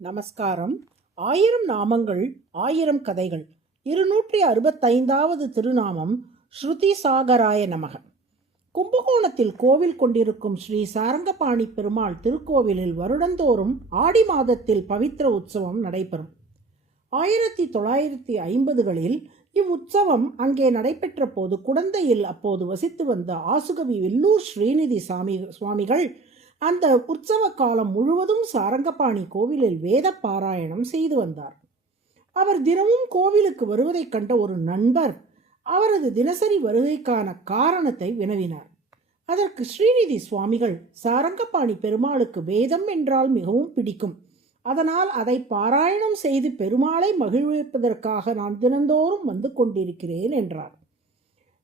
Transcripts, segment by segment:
நமஸ்காரம். 1000 நாமங்கள் 1000 கதைகள். 265வது திருநாமம் ஸ்ருதி சாகராய நமக. கும்பகோணத்தில் கோவில் கொண்டிருக்கும் ஸ்ரீ சாரங்கபாணி பெருமாள் திருக்கோவிலில் வருடந்தோறும் ஆடி மாதத்தில் பவித்திர உற்சவம் நடைபெறும். 1950களில் இவ்வுற்சவம் அங்கே நடைபெற்ற போது குடந்தையில் அப்போது வசித்து வந்த ஆசுகவி வெல்லூர் ஸ்ரீநிதி சுவாமிகள் அந்த உற்சவ காலம் முழுவதும் சாரங்கபாணி கோவிலில் வேத பாராயணம் செய்து வந்தார். அவர் தினமும் கோவிலுக்கு வருவதைக் கண்ட ஒரு நண்பர் அவரது தினசரி வருகைக்கான காரணத்தை வினவினார். அதற்கு ஸ்ரீநிதி சுவாமிகள், சாரங்கபாணி பெருமாளுக்கு வேதம் என்றால் மிகவும் பிடிக்கும், அதனால் அதை பாராயணம் செய்து பெருமாளை மகிழ்விப்பதற்காக நான் தினந்தோறும் வந்து கொண்டிருக்கிறேன் என்றார்.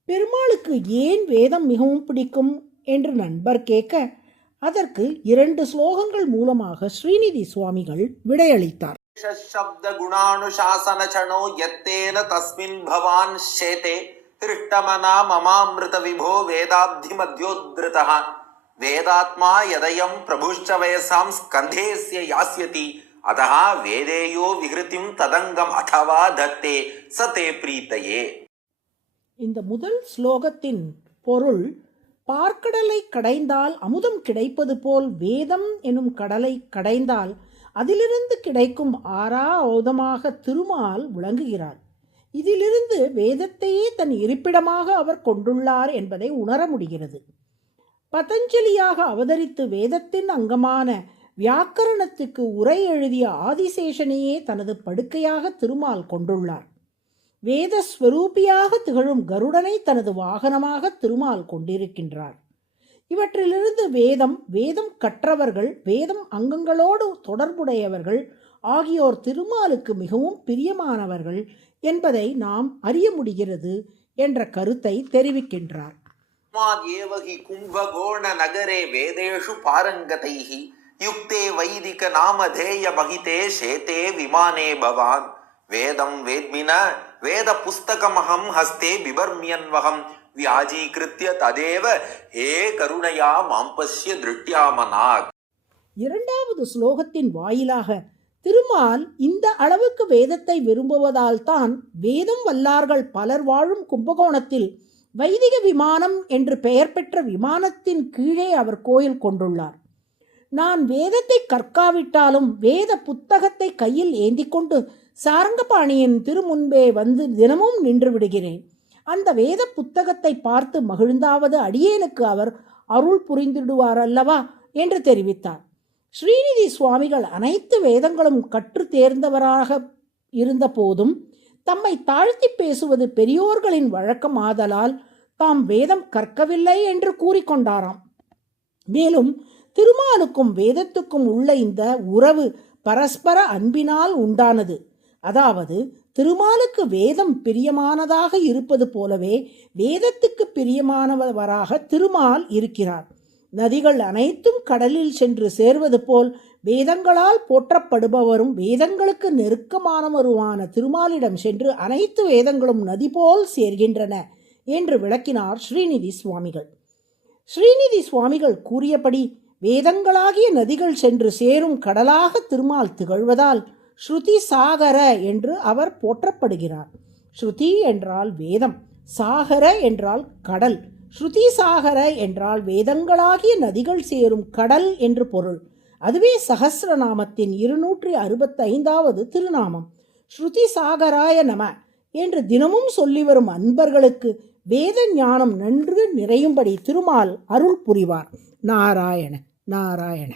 பெருமாளுக்கு ஏன் வேதம் மிகவும் பிடிக்கும் என்று நண்பர் கேட்க, அதற்கு 2 ஸ்லோகங்கள் மூலமாக ஸ்ரீநிதி சுவாமிகள் விடையளித்தார். சப்த குணானுசாசன சனோ யத்தேன தஸ்மின் பவான் சேதே திருஷ்டமனா மமாமிருத விபோ வேதாப்தி மத்யோத்ருதஹ வேதாத்மா யதயம் பிரபுஷ்ச வயசாம் ஸ்கந்தேஸ்ய யாஸ்யதி அதஹ வேதேயோ விஹ்ருதிம் ததங்கம் அதவா தத்தே சதே பிரீதயே. இந்த முதல் ஸ்லோகத்தின் பொருள், பார்க்கடலை கடைந்தால் அமுதம் கிடைப்பது போல் வேதம் எனும் கடலை கடைந்தால் அதிலிருந்து கிடைக்கும் ஆறாவதமாக திருமால் விளங்குகிறார். இதிலிருந்து வேதத்தையே தன் இருப்பிடமாக அவர் கொண்டுள்ளார் என்பதை உணர முடிகிறது. பதஞ்சலியாக அவதரித்து வேதத்தின் அங்கமான வியாக்கரணத்துக்கு உரை எழுதிய ஆதிசேஷனையே தனது படுக்கையாக திருமால் கொண்டுள்ளார். வேதஸ்வரூபியாக திகழும் கருடனை தனது வாகனமாக திருமால் கொண்டிருக்கின்றார். இவற்றிலிருந்து வேதம் கற்றவர்கள், வேதம் அங்கங்களோடு தொடர்புடையவர்கள் ஆகியோர் திருமாலுக்கு மிகவும் பிரியமானவர்கள் என்பதை நாம் அறிய முடிகிறது என்ற கருத்தை தெரிவிக்கின்றார். கும்பகோண நகரே வேதேஷு பாரங்கதைஹி யுக்தே வைதிக நாமதேய மகிதே சேதே விமானே பவான் வேதம் வேத்மின வேத புஸ்தகமஹம் ஹஸ்தே பிபர்மியன்வகம் வியாஜீகிருத்ய ததேவ ஹே கருணையா மாம்பஸ்ய திருட்யாமனாக். 2வது ஸ்லோகத்தின் வாயிலாக திருமால் இந்த அளவுக்கு வேதத்தை விரும்புவதால் தான் வேதம் வல்லார்கள் பலர் வாழும் கும்பகோணத்தில் வைதிக விமானம் என்று பெயர் பெற்ற விமானத்தின் கீழே அவர் கோயில் கொண்டுள்ளார். நான் வேதத்தை கற்காவிட்டாலும் வேத புத்தகத்தை கையில் ஏந்தி கொண்டு சாரங்கபாணியின் திருமுன்பே வந்து தினமும் நின்று விடுகிறேன். அந்த வேத புத்தகத்தை பார்த்து மகிழ்ந்தாவது அடியேனுக்கு அவர் அருள் புரிந்திடுவார் அல்லவா என்று தெரிவித்தார். ஸ்ரீநிதி சுவாமிகள் அனைத்து வேதங்களும் கற்று தேர்ந்தவராக இருந்த போதும் தம்மை தாழ்த்தி பேசுவது பெரியோர்களின் வழக்கம் ஆதலால் தாம் வேதம் கற்கவில்லை என்று கூறிக்கொண்டாராம். மேலும் திருமாலுக்கும் வேதத்துக்கும் உள்ள இந்த உறவு பரஸ்பர அன்பினால் உண்டானது. அதாவது திருமாலுக்கு வேதம் பிரியமானதாக இருப்பது போலவே வேதத்துக்கு பிரியமானவராக திருமால் இருக்கிறார். நதிகள் அனைத்தும் கடலில் சென்று சேர்வது போல் வேதங்களால் போற்றப்படுபவரும் வேதங்களுக்கு நெருக்கமானவருமான திருமாலிடம் சென்று அனைத்து வேதங்களும் நதி போல் சேர்கின்றன என்று விளக்கினார் ஸ்ரீநிதி சுவாமிகள். ஸ்ரீநிதி சுவாமிகள் கூறியபடி வேதங்களாகிய நதிகள் சென்று சேரும் கடலாக திருமால் திகழ்வதால் ஸ்ருதி சாகர என்று அவர் போற்றப்படுகிறார். ஸ்ருதி என்றால் வேதம், சாகர என்றால் கடல். ஸ்ருதி சாகர என்றால் வேதங்களாகிய நதிகள் சேரும் கடல் என்று பொருள். அதுவே சகஸ்ரநாமத்தின் 265வது திருநாமம். ஸ்ருதி சாகராய நம என்று தினமும் சொல்லி வரும் அன்பர்களுக்கு வேத ஞானம் நன்கு நிறையும்படி திருமால் அருள் புரிவார். நாராயண நாராயண.